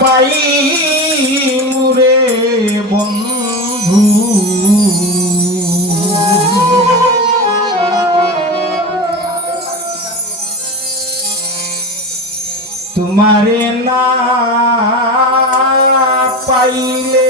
পাই মুরে বন্ধু তোমারে না পাইলে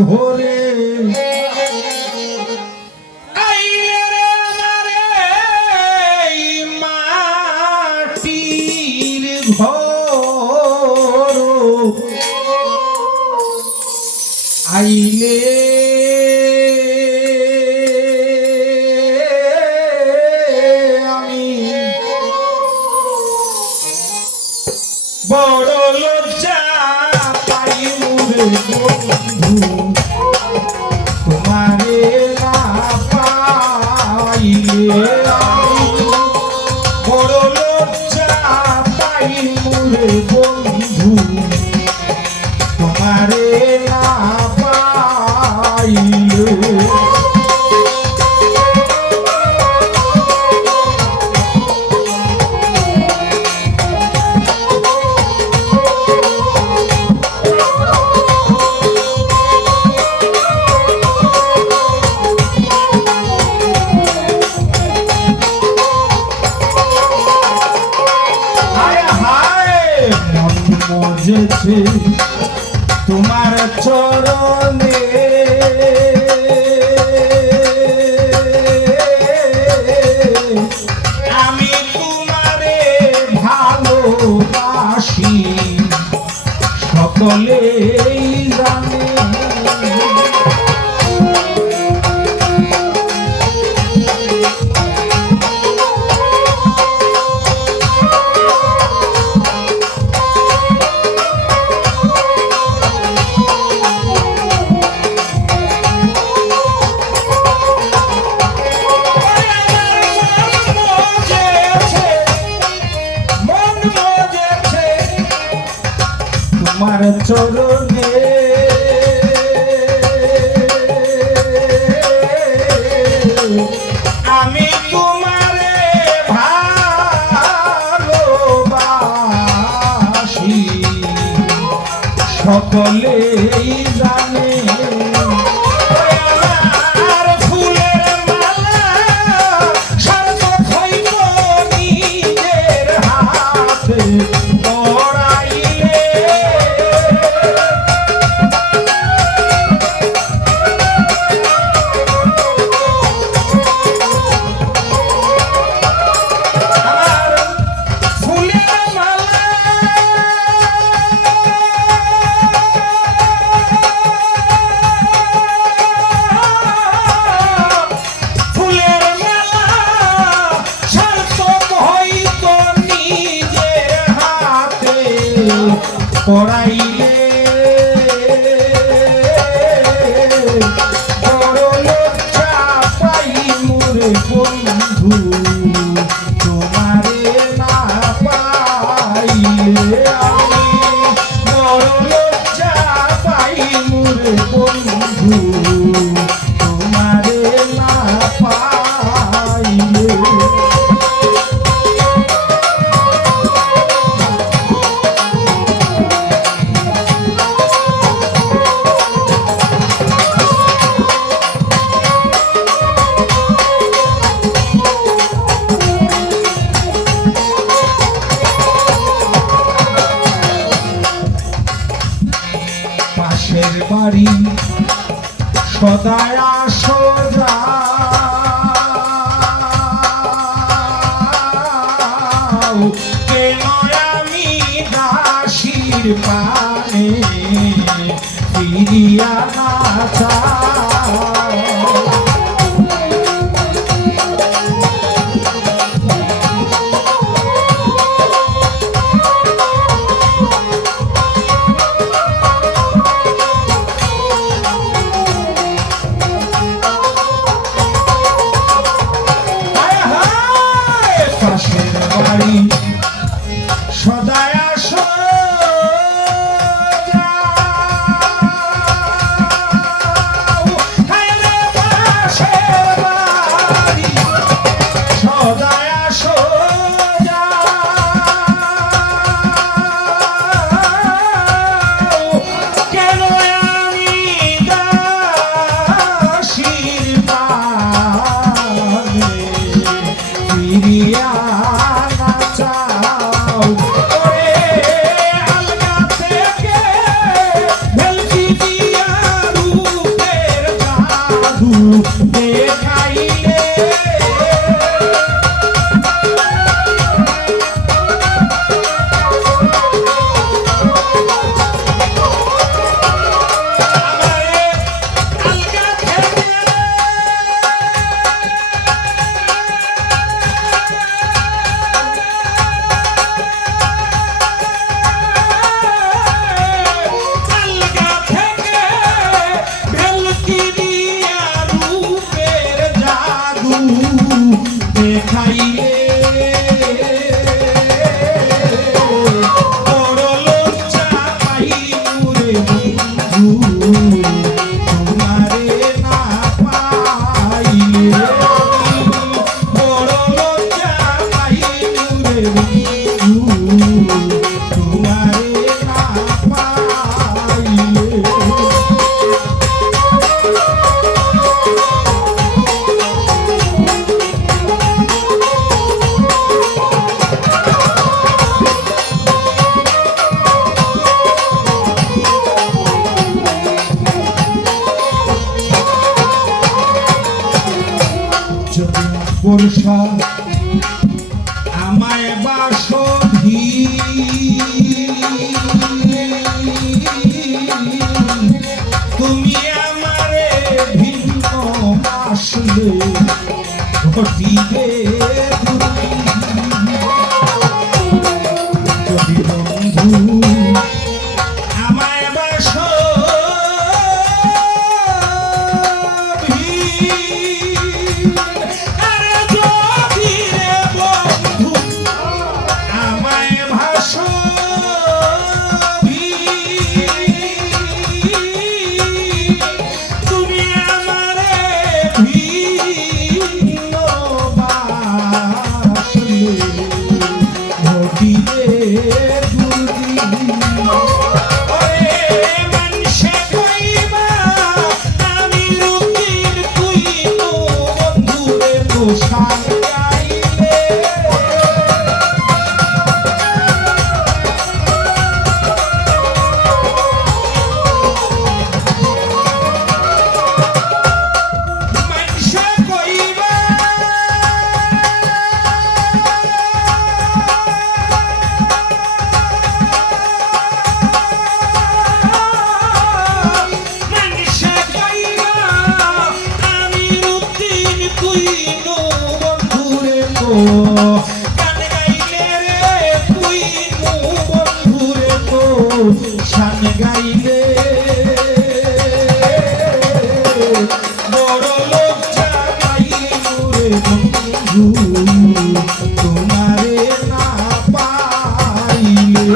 ঘরে আইলে রে আমারে মাটির ঘর আইলে আমি বড় লজ্জা পাই মুরে বন্ধু তোমারে না পাইলে বড় লজ্জা পাই মুরে বন্ধু তোমারে না পাইলে মজেছে তোমার চরণে আমি তোমারে ভালোবাসি সকলেই জানে তোমার চরণে আমি তোমারে ভালোবাসি সকলেই জানে পড়াইলে বড় লজ্জা পাই মোরে বন্ধু তোমারে না পাইলে আমি বড় লজ্জা পাই মোরে বন্ধু তোমারে না পাইলে পাশের বাড়ি সদায় আসো যাও কেন আমি দাসীর পানে ফিরিয়া না চাও বাড়ি সদায় আসো বর্ষা আমায় বাসধি তুমি আমারে ভিন্ন আসলে ঘটিবে যদি বন্ধু আমায় শান গাইলে বড় লজ্জা পাইলে বন্ধু তোমারে না পাইলে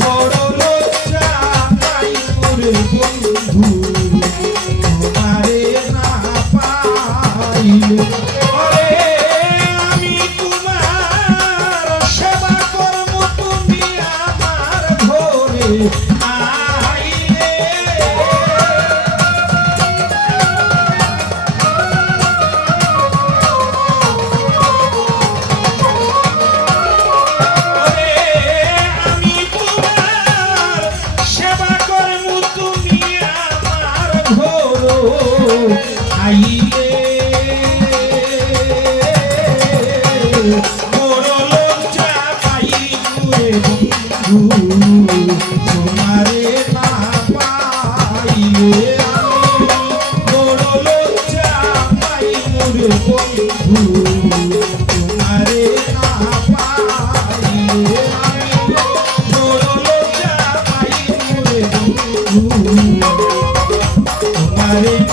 বড় লজ্জা পাইলে বন্ধু তোমারে না পাইলে আইলে বড় লজ্জা পাইলে বন্ধু তোমারে না পাইলে বড় লজ্জা পাইলে বন্ধু তোমারে না পাইলে বড় লজ্জা পাইলে বন্ধু তোমারে